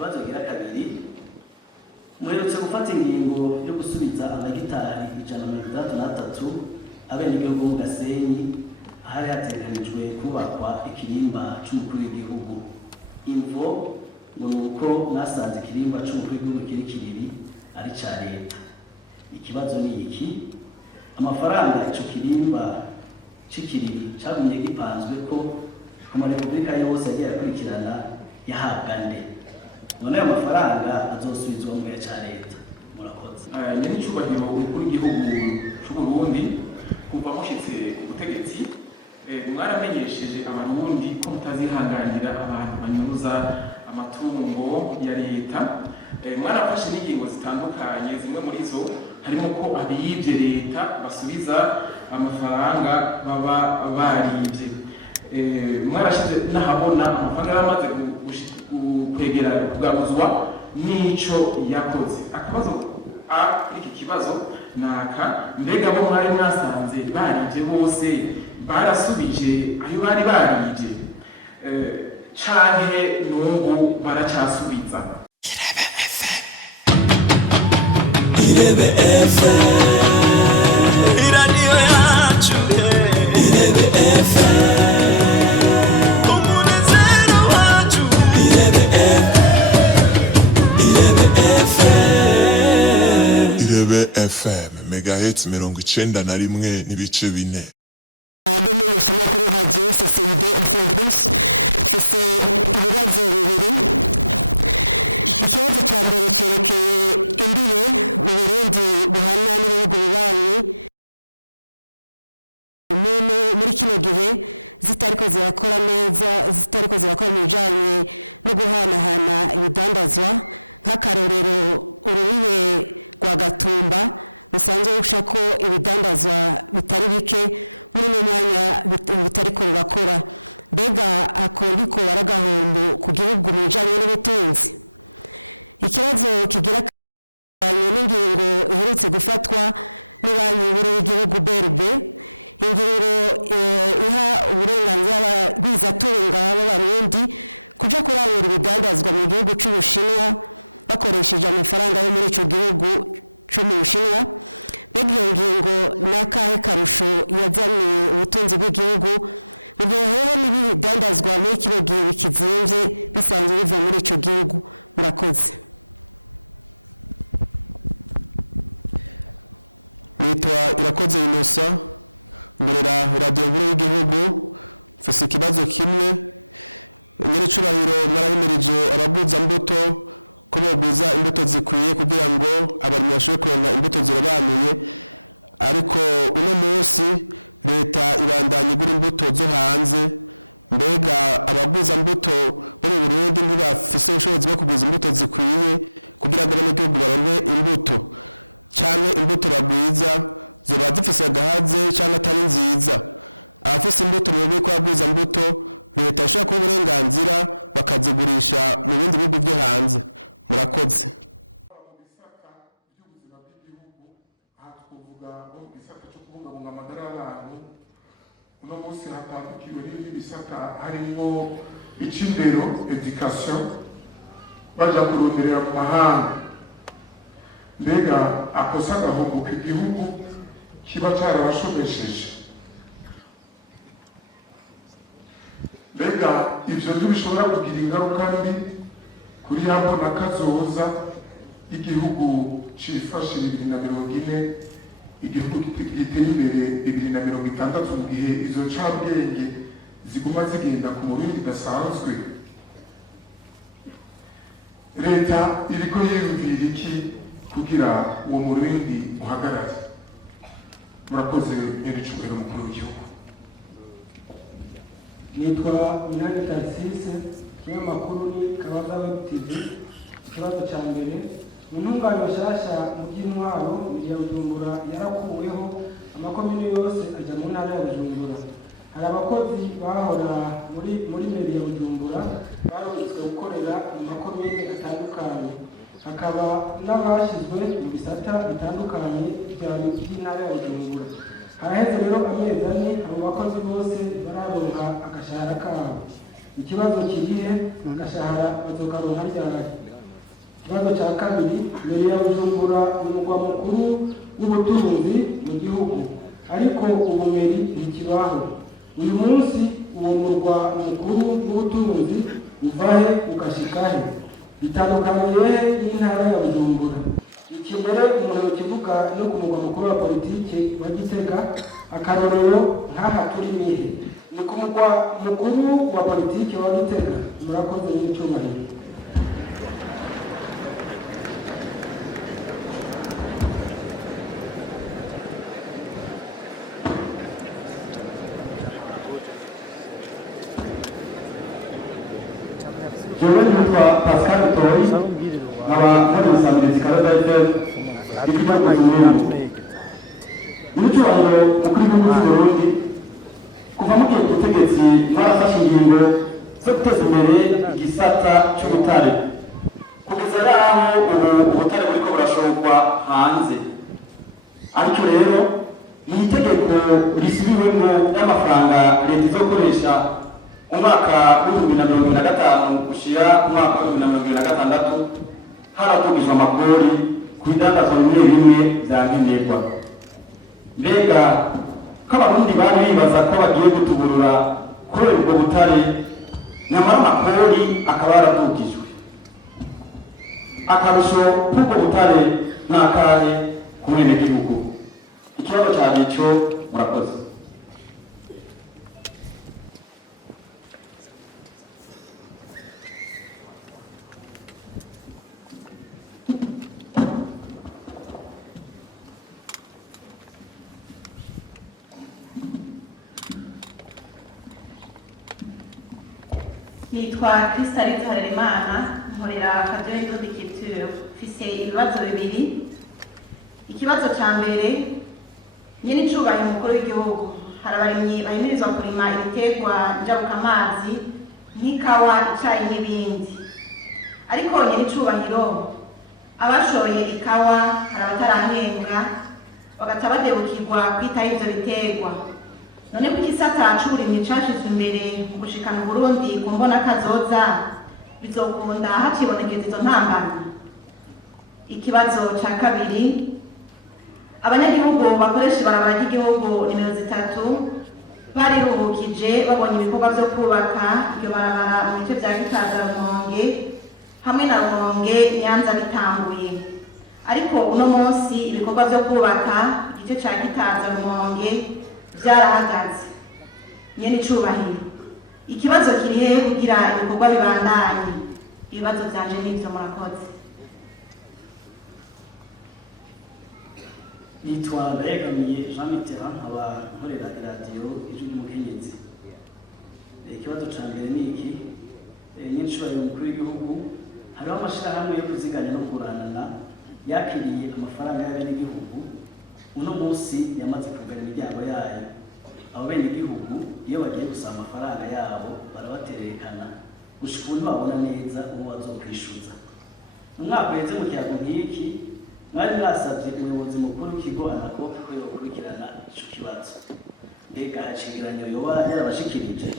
Ikibazo gira kabiri, muherutse gufata ingingo yo gusubiza amagitari 163 abenegihugu mu Gasenyi ahari hateganijwe kubakwa ikirimba c'umukuru w'igihugu. Imvo ngo nuko mwasanze ikirimba c'umukuru w'igihugu kiri kiriri ari ca leta. Ikibazo ni iki? Amafaranga ico kirimba c'ikiriri cagumye gipanzwe ko ku marepublika yose yagiye akurikirana yahabwa nde? None ayo mafaranga azosubizwa mu gihe ca leta. Murakoze. Nyene icubahiro umukuru w'igihugu c'u Burundi kuva mushitse ubutegetsi mwaramenyesheje abarundi ko mutazihanganira abantu banyuruza amatungo ya leta. Mwarafashe n'ingingo zitandukanye, zimwe muri zo harimo ko abiyivye leta basubiza amafaranga baba barivye. Mwarashize n'ahabona amafaranga yaramaze kwegera kugabuzwa n'ico yakoze. Akabazo kuri iki kibazo naka mbega bo mwari mwasanze barivye bose barasubije ayo bari barivye canke n'ubu baracasubiza? Irebe FM iradiyo yacu Irebe FM umunezero wacu Irebe FM Irebe FM megahertz 91.4. Uno munsi hatandukiwe n'ibindi bisata harimo icindero education baja kuronderera mu mahanga. Mbega akosa agahomboka igihugu kiba carabashomesheje. Mbega ivyo ntibishobora kugira ingaruka mbi kuri yambona kazoza igihugu cifashe 2040 igihugu giteye imbere 2060 mu gihe izo cabwenge ziguma zigenda ku murindi udasanzwe. Leta iriko yiyumvira iki kugira uwo murindi uhagarare? Murakoze nyiricubahiro mukuru w'igihugu. Nitwa Minani Tarsise, kinyamakuru ni Kabaza Web TV. Ikibazo ca mbere, mu ntungano nshasha mu by'intwaro ya Bujumbura yarakuweho amakomine yose ajya mu ntara ya Bujumbura. Hari abakozi bahora muri meri ya Bujumbura barungitswe gukorera mu makomine atandukanye. Hakaba n'abashyizwe mu bisata bitandukanye by'intara ya Bujumbura. Haraheze rero amezi ane abo bakozi bose bararonka agashahara kabo. ikibazo kirihe agashahara bazokaronka ryari. Ikibazo cya kabiri, mbere ya Bujumbura ni umugwa mukuru w'ubutunzi mu gihugu, ariko ubumeri ntikibaho. Uyu munsi uwo murwa mukuru w'ubutunzi uvahe ugashikahe, bitandukaniye n'intara ya Bujumbura. Iki mbere umuntu kivuga no ku mugwa mukuru wa politike wa Gitega, akarorero nk'aha turi nihe ni ku mugwa mukuru wa politike wa Gitega. Murakoze n'icyubahiro. Jewe nitwa Pascal Tori, nkaba muri Musamirizi Canada FM, ikigo cy'ubumenyi. N'icyubahiro mukuru w'igihugu cy'u Burundi, kuva mugiye ku butegetsi mwarafashe ingingo zo guteza imbere igisata cy'ubutare, kugeza yaho ubu ubutare buriko burashorwa hanze. Ariko rero ni itegeko risubiwemo y'amafaranga leta izokoresha umwaka w'2025 gushira umwaka w'2026 haratugijwe amakori ku bidandazwa bimwe bimwe bya nkenerwa. Mbega ko abarundi bari bibaza ko bagiye gutuburura kubera ubwo butare, nyamara amakori akaba yaratugijwe. Akarusho k'ubwo butare ni akahe ku benegihugu? Ikibazo cyane icyo. Murakoze. Nitwa Crystalise Harerimana, nkorera Radio Indundi Culture. Mfise ibibazo bibiri. Ikibazo cya mbere, nyene icubahiro umukuru w'igihugu, hari abarimyi bahimirizwa kurima ibiterwa njabukamazi nk'ikawa, icayi n'ibindi. Ariko nyene icubahiro abashoye ikawa hari abatarahembwa bagaca badebukirwa kwitaho ivyo biterwa. None ku gisata c'uburimyi cashizwe imbere mu gushikana Burundi ku mbona kazoza, bizokunda hacibonekeza izo ntambamyi? Ikibazo ca kabiri, abanyagihugu bakoresha ibarabara ry'igihugu nimero 3 bariruhukije babonye ibikorwa vyo kubaka iryo barabara mu bice vya Gitaza, Rumonge hamwe na Rumonge Nyanza bitanguye. Ariko uno munsi ibikorwa vyo kubaka igice ca Gitaza, Rumonge byarahagaze. Nyene icubahiro, ikibazo kiri hehe kugira ibikorwa bibandanye? Ibibazo vyanje n'ivyo. Murakoze. Nitwa Ndayegamiye Jean Mitterrand, nkaba nkorera iradiyo Ijwi ry'Umukenyezi. Ikibazo ca mbere ni iki, nyene icubahiro umukuru w'igihugu, hariho amashirahamwe yo kuziganya no kuguranana yakiriye amafaranga y'abenegihugu. Uno munsi yamaze kugana imiryango yayo. Abo benegihugu iyo bagiye gusaba amafaranga yabo barabaterekana gushika ubu babona neza uwo bazokwishuza. Mu mwaka uheze mu kiyago nk'iki mwari mwasavye umuyobozi mukuru w'ikigo ANACO ko yokurikirana ico kibazo. Mbega hacegeranyo yoba yarabashikirije?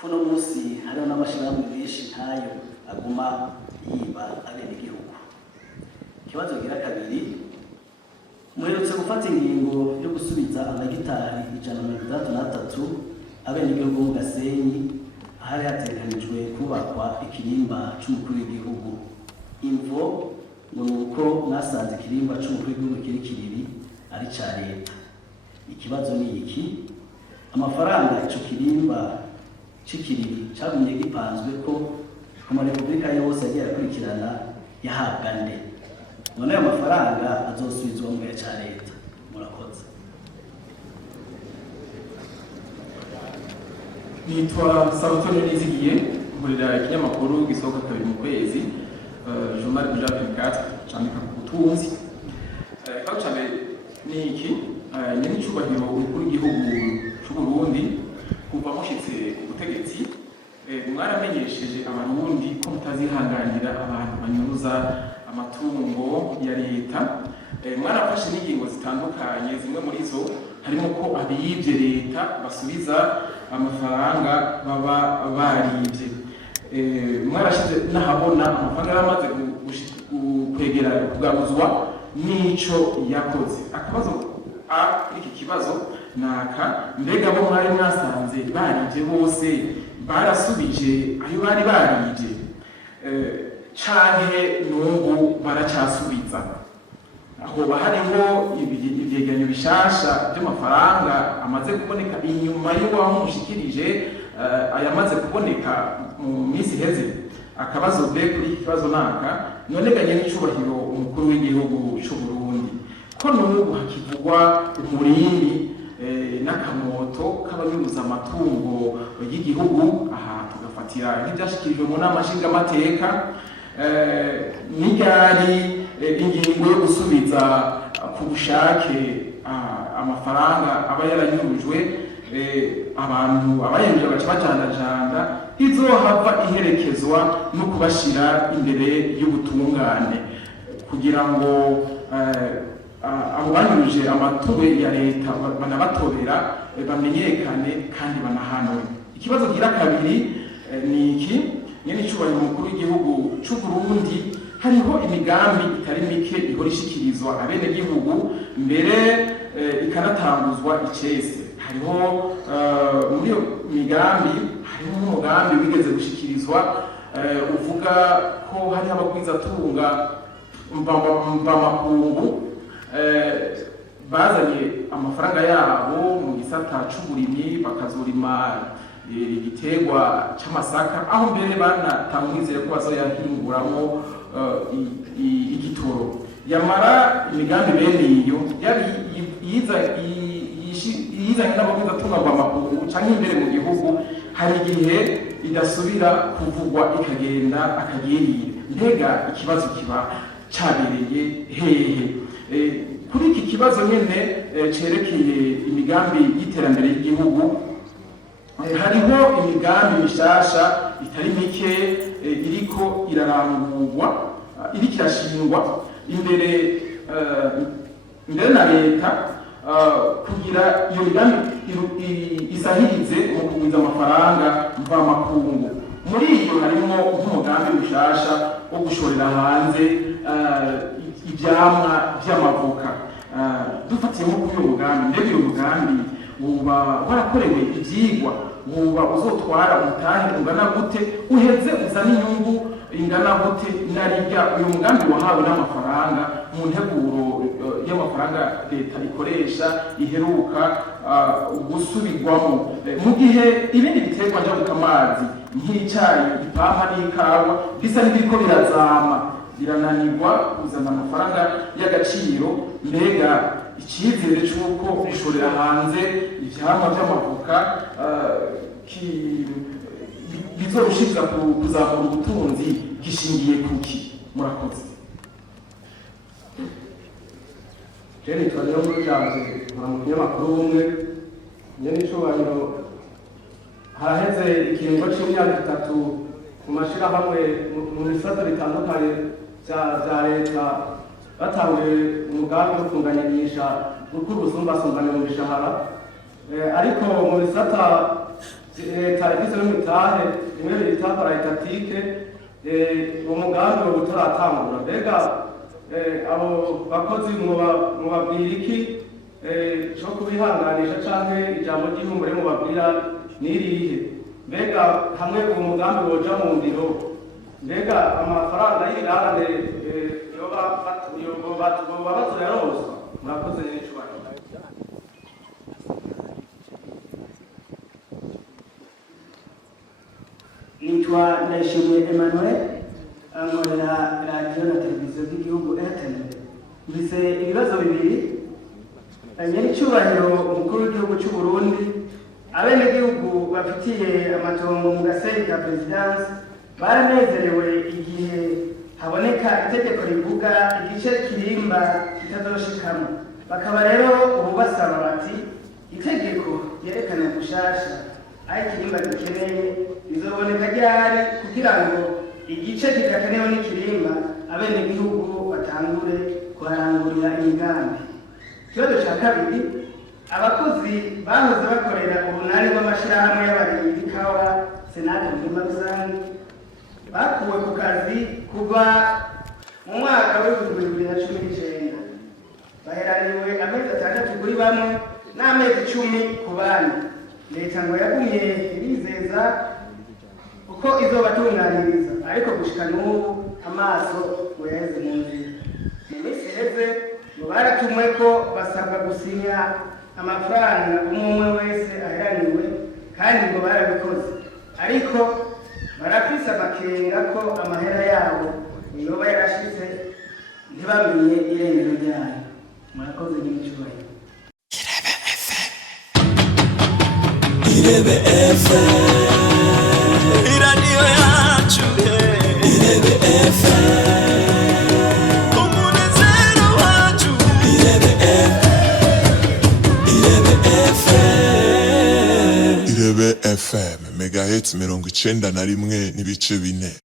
Kuno munsi hariho n'amashirahamwe menshi nkayo aguma yiba abenegihugu. Ikibazo gira kabiri, muherutse gufata ingingo yo gusubiza amagitari 163 abenegihugu mu Gasenyi ahari hateganijwe kubakwa ikirimba c'umukuru w'igihugu. Imvo ngo nuko mwasanze ikirimba c'umukuru w'igihugu kiri kiriri ari ca leta. Ikibazo ni iki, amafaranga ico kirimba c'ikiriri cagumye gipanzwe ko ku marepublika yose yagiye akurikirana yahabwa nde? None ayo mafaranga azosubizwa mu gihe ca leta? Murakoze. Nitwa Salvatore Nizigiye, nkorera ikinyamakuru gisohoka kabiri mu kwezi, Journal de Jacques 24, candika ku butunzi. Ikibazo ca mbere ni iki, nyene icubahiro umukuru w'igihugu c'u Burundi, kuva mushitse ku butegetsi mwaramenyesheje abarundi ko mutazihanganira abantu banyuruza amatungo ya leta. Mwarafashe n'ingingo zitandukanye, zimwe muri zo harimo ko abiyivye leta basubiza amafaranga baba baribye. Mwarashize nahabona amafaranga yaramaze kwegera kugabuzwa n'ico yakoze. Akabazo iki kibazo naka mbega bo mwari mwasanze baribye bose barasubije ayo bari baribye canke n'ubu baracasubiza? Aho hariho ibyegeranyo bishasha by'amafaranga amaze kuboneka inyuma y'uwaho mushikirije ayamaze kuboneka mu minsi iheze. Akabazo be kuri iki kibazo naka none ganye n'icubahiro umukuru w'igihugu cy'u Burundi ko n'ubu hakivugwa umurindi n'akamoto k'abanyuruza amatungo y'igihugu. Aha tugafatira nk'ibyashikirijwe mu nama nshingamateka n'iryari ingingo yo gusubiza ku bushake amafaranga aba yaranyurujwe abantu abayemeje baca bajandajanda izohava iherekezwa no kubashira imbere y'ubutungane kugira ngo abo banyuruje amatube ya leta banabatobera bamenyekane kandi banahanwe. Ikibazo gira kabiri ni iki nyene icubahiro umukuru w'igihugu c'u Burundi hariho imigambi itari mike ihora ishikirizwa abenegihugu mbere ikanatanguzwa icese. Hariho muri iyo migambi hariho umugambi wigeze gushikirizwa uvuga ko hari abagwizatunga mvamakungu bazanye amafaranga yabo mu gisata c'uburimyi bakazorima igiterwa c'amasaka aho mbere banatanga umwizero ko bazoyahinguramo igitoro. Yamara imigambi bene iyo yari yizanye n'abagwizatunga mvamakungu canke imbere mu gihugu hari igihe idasubira kuvugwa ikagenda akagirire. Mbega ikibazo kiba cabereye hehe? Kuri iki kibazo nyene cerekeye imigambi y'iterambere y'igihugu hariho imigambi mishasha itari mike iriko irarangurwa iriko irashingwa imbere na leta kugira iyo migambi isahirize mu kugwiza amafaranga mvamakungu. Muri iyo harimo nk'umugambi mushasha wo gushorera hanze ivyamwa vy'amavoka. Dufatiye nko kuri uyu mugambi, mbega uyu mugambi uba warakorewe ivyigwa, uba uzotwara umutahe ungana gute, uheze uzana inyungu ingana gute, narirya uyu mugambi wahawe n'amafaranga mu nteguro y'amafaranga leta ikoresha iheruka gusubirwamo mu gihe ibindi biterwa njabukamazi nk'icyayi, ipampa n'ikawa bisa n'ibiriko birazama birananirwa kuzana amafaranga y'agaciro. Mbega icyizere cy'uko gushorera hanze ivyamwa vy'amavoka bizorushiriza kuzamura ubutunzi gishingiye kuki? Murakoze. Jeni twagira muri byanze mu kinyamakuru umwe nyene icubahiro haraheze ikiringo c'imyaka 3 mu mashirahamwe mu bisata bitandukanye vya leta batanguye umugambi wo kunganisha gukura ubusumbasumbane mu mishahara ariko mu bisata leta ifise n'umutahe rimwe bita paraetatike uwo mugambi wo utaratangura. Mbega abo bakozi mubabwira iki co kubihanganisha canke ijambo ry'ihumure mubabwira n'irihe? Mbega hamwe uwo mugambi woja mu ndiro, mbega amafaranga y'ibirarane yoba bazoyaronswa? Murakoze n'icubahiro. Nitwa Ndayishimiye Emmanuel ankorera radiyo na televiziyo by'igihugu RTN. Mfise ibibazo bibiri. Nyir'icyubahiro umukuru w'igihugu cy'u Burundi, abenegihugu bafitiye amatongo mu gasenyi ka Perezidansi baranezerewe igihe haboneka itegeko rivuga igice kirimba kitazoshikamo. Bakaba rero ubu basaba bati itegeko ryerekana gushasha aho ikirimba gikeneye rizoboneka ryari kugira ngo igice kidakenewe n'ikirimba abenegihugu batangure kuharangurira imigambi. Ikibazo cya kabiri, abakozi bahoze bakorera ubunani urunani rw'amashyirahamwe y'abarimyi b'ikawa senate mu murima rusange bakuwe ku kazi kuva mu mwaka w'ibihumbi 2019 baheraniwe amezi 6 kuri bamwe n'amezi 10 ku bandi. Leta ngo yagumye irizeza uko izobatunganiriza ariko gushika n'ubu amaso ngo yaheze mu nzira. Mu minsi iheze ngo baratumwe ko basabwa gusinya amafaranga umwe wese aheraniwe kandi ngo barabikoze, ariko barafise amakenga ko amahera yabo yoba yarashize ntibamenye irengero ryayo. Murakoze n'icyubahiro. Irebe FM, iradiyo yacu, Irebe FM, umunezero wacu, Irebe FM, Irebe FM, megahertz 91.4.